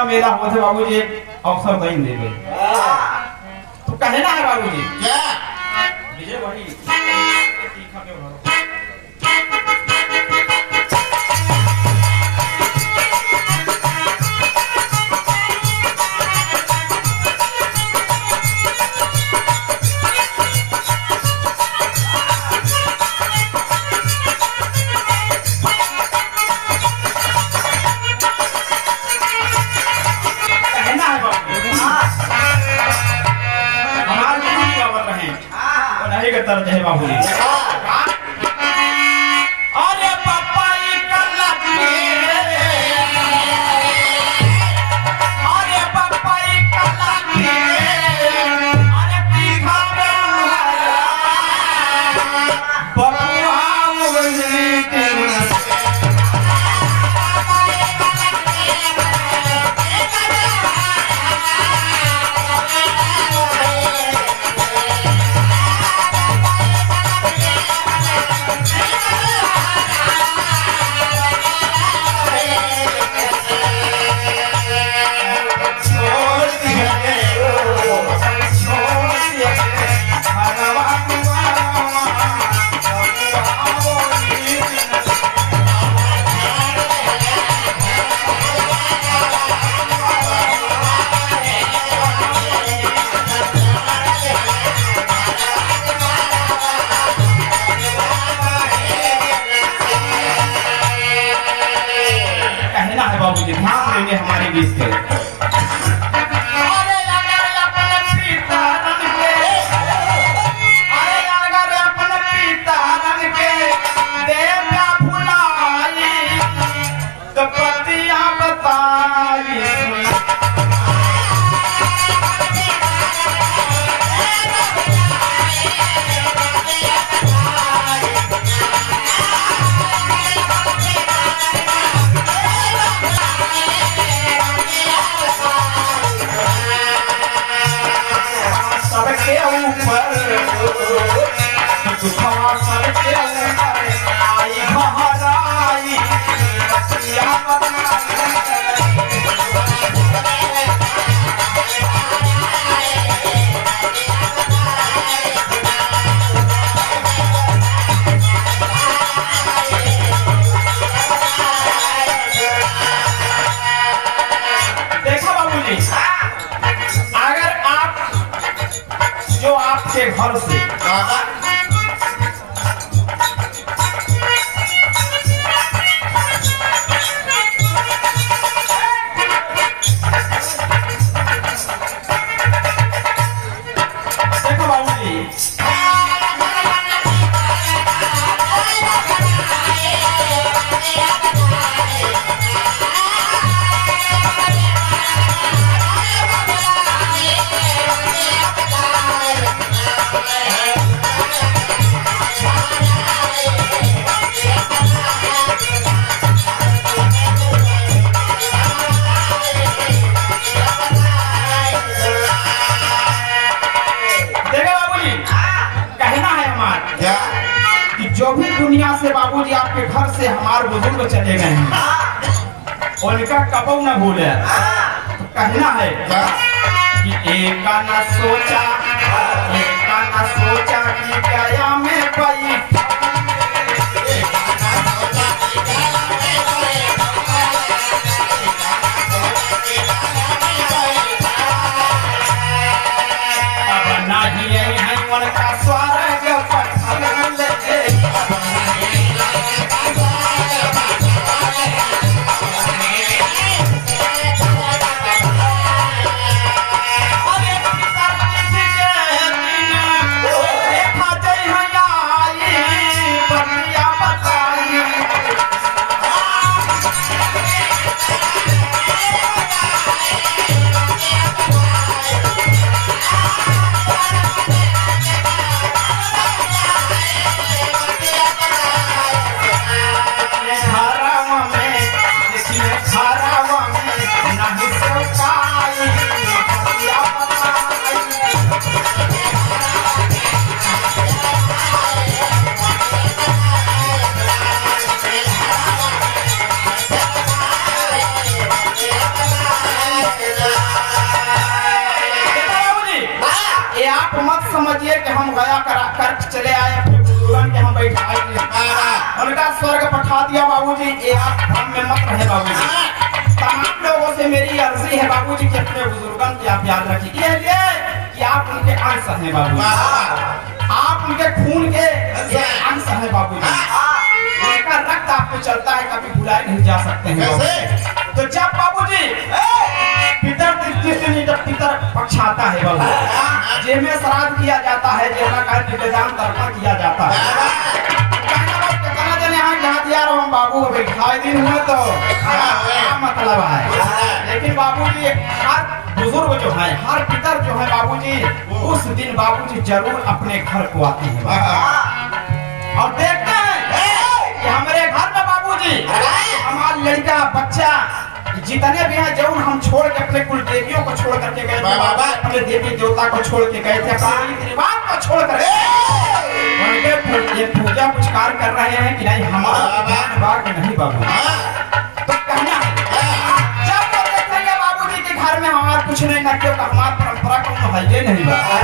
बड़ा मेला होता है बाबूजी, एक अवसर नहीं दे गए तो कहना है बाबूजी क्या विजय भाई तीखा के भरो तरह है बाबूजी अरे पपाई का लगे अरे पपाई का लगे अरे तीखा बबुआ मुगले के बाबूजी ध्यान देंगे हमारे बीच से अगर आप जो आपके घर से देखो बाबूजी जो भी दुनिया से बाबूजी आपके घर से हमारे बुजुर्ग चले गए हैं उनका कबू न भूले तो कहना है कि एक न सोचा कि गया में कोई अब नहीं है उनका स्वर्ग समझिए कि हम गया कर चले आए अपने बुजुर्गन के हम बैठाए उनका स्वर्ग पठा दिया बाबूजी। ये आप भ्रम में मत रहे बाबूजी। तमाम लोगों से मेरी अर्जी है बाबूजी कि अपने बुजुर्गन की आप याद रखिए कि आप उनके अंश हैं बाबूजी, आप उनके खून के अंश हैं बाबूजी। उनका रक्त आप पे चलता है, कभी भुलाए नहीं जा सकते हैं। तो जब बाबूजी पितर दृष्टि से नहीं, जब पितर पक्ष आता है बाबू, जेब में श्राद्ध किया जाता है, जेना का दिव्यदान तर्पण किया जाता है। कितना जने यहाँ दिया रहो हम बाबू को बैठाए दिन हुए तो क्या मतलब है। लेकिन बाबूजी हर बुजुर्ग जो है, हर पितर जो है बाबूजी, उस दिन बाबूजी जरूर अपने घर को आते हैं और देखते हैं कि हमारे घर में बाबूजी हमारा लड़का बच्चा जितने भी हैं, जब हम छोड़ के अपने कुल देवियों को छोड़ करके गए थे बाबा, अपने देवी देवता को छोड़ के गए थे, अपने रीति रिवाज को छोड़ कर उनके ये पूजा पुरस्कार कर रहे हैं कि नहीं हमारा बाग नहीं बाबू। तो कहना है जब वो देखेंगे बाबूजी के घर में हमारा कुछ नहीं ना, क्योंकि हमारी परंपरा को है ये नहीं बाबा।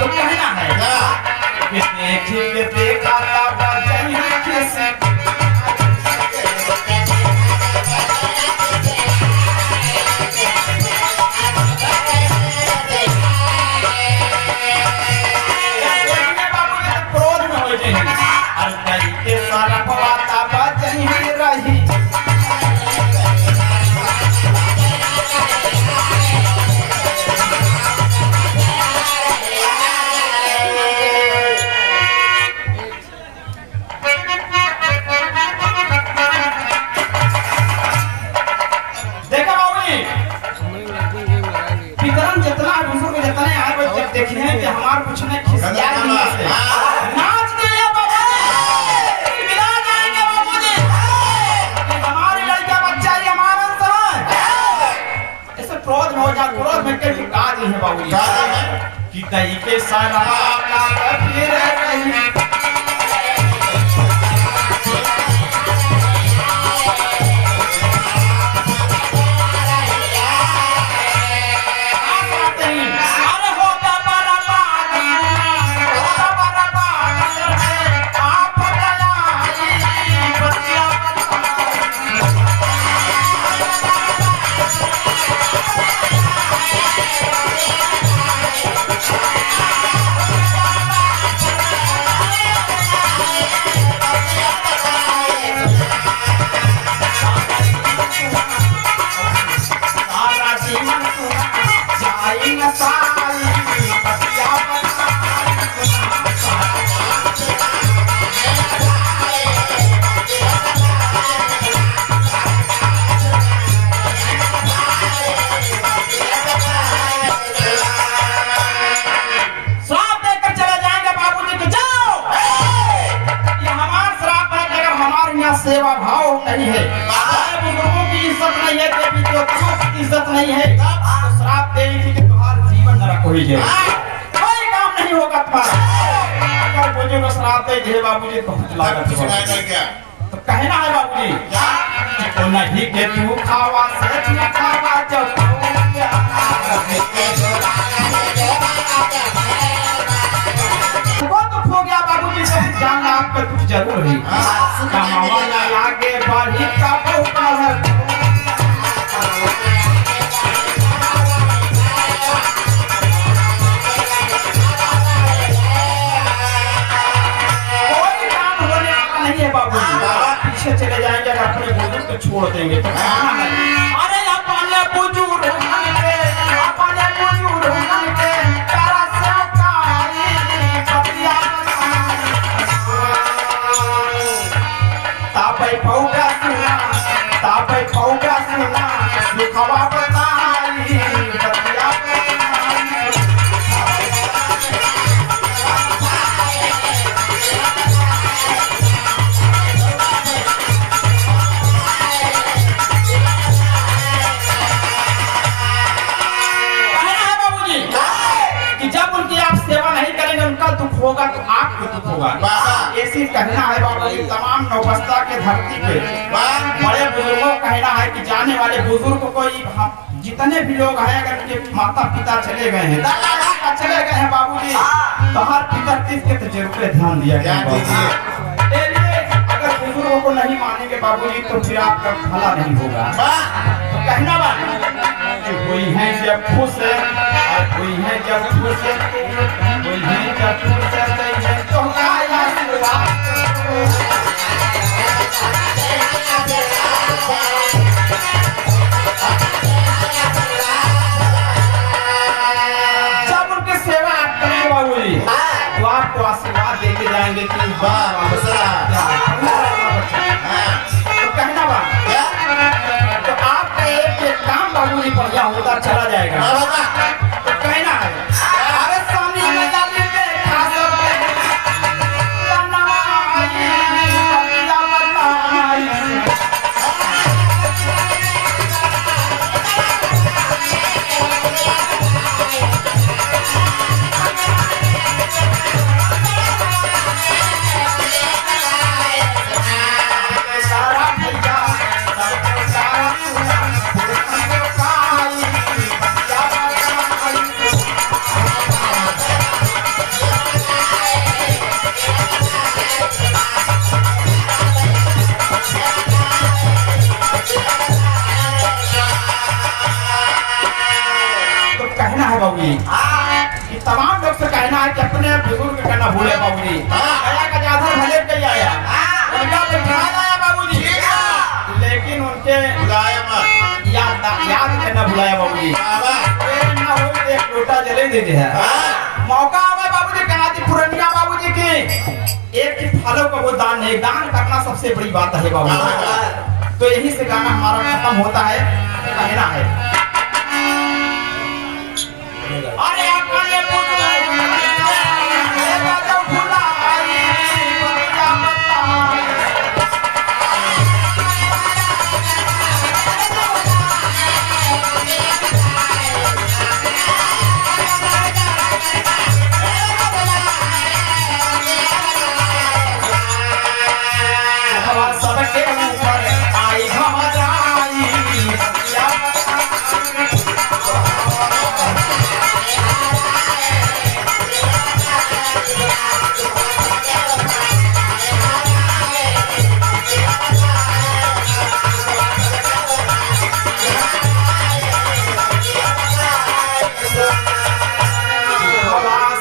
तो कहना है कि देखा के सारा फिर सेवा भाव नहीं है, बुजुर्गों की इज्जत नहीं है, देवी देवताओं की इज्जत नहीं है, तो श्राप देंगे कि तुम्हारा जीवन नरक हो जाए, कोई काम नहीं होगा तुम्हारा। अगर बुजुर्ग श्राप दे बाबूजी तो तो कहना है बाबूजी तो नहीं के तू खावा सच न खावा जब हो गया बाबूजी सब जाना आपका कुछ जरूर है। कमावाला आगे बढ़ी का बहुत है, कोई काम होने वाला नहीं है बाबूजी। पीछे चले जाएंगे अपने बुजुर्ग को छोड़ देंगे तो अरे अपने बुजुर्ग होगा तो आपको दुख होगा। ऐसी कहना है बाबू जी तमाम नौबस्ता के धरती पे बड़े बुजुर्गों का कहना है कि जाने वाले बुजुर्ग कोई जितने भी लोग हैं अगर उनके माता पिता चले गए हैं चले गए हैं बाबूजी तो हर पितर किसके तो जरूर ध्यान दिया गया। अगर बुजुर्गों को नहीं मानेंगे बाबूजी तो फिर आपका भला नहीं होगा। तो कहना बात कोई है जब खुश है और कोई है जब खुश है, कोई है जब खुश है तो जब उनकी सेवा आप करेंगे बाबूजी तो आपको आशीर्वाद देके जाएंगे कि कहना बात तो आपका एक काम बाबूजी बढ़िया होता चला जाएगा। तो कहना है अरे स्वामी कि तमाम लोग से कहना है कि अपने बुजुर्ग का ना भूले बाबूजी। गया का जाधर भले कहीं आया उनका बिठाना आया बाबूजी लेकिन उनके याद करना भुलाया बाबूजी। ना हो एक लोटा जले देते हैं मौका आवे बाबूजी कहा थी पुरनिया बाबूजी की एक ही फलों का वो दान नहीं, दान करना सबसे बड़ी बात है बाबूजी। तो यही से गाना हमारा खत्म होता है। कहना है अरे अपने सबके ऊपर आई घमराई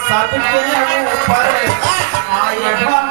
सबके ऊपर आए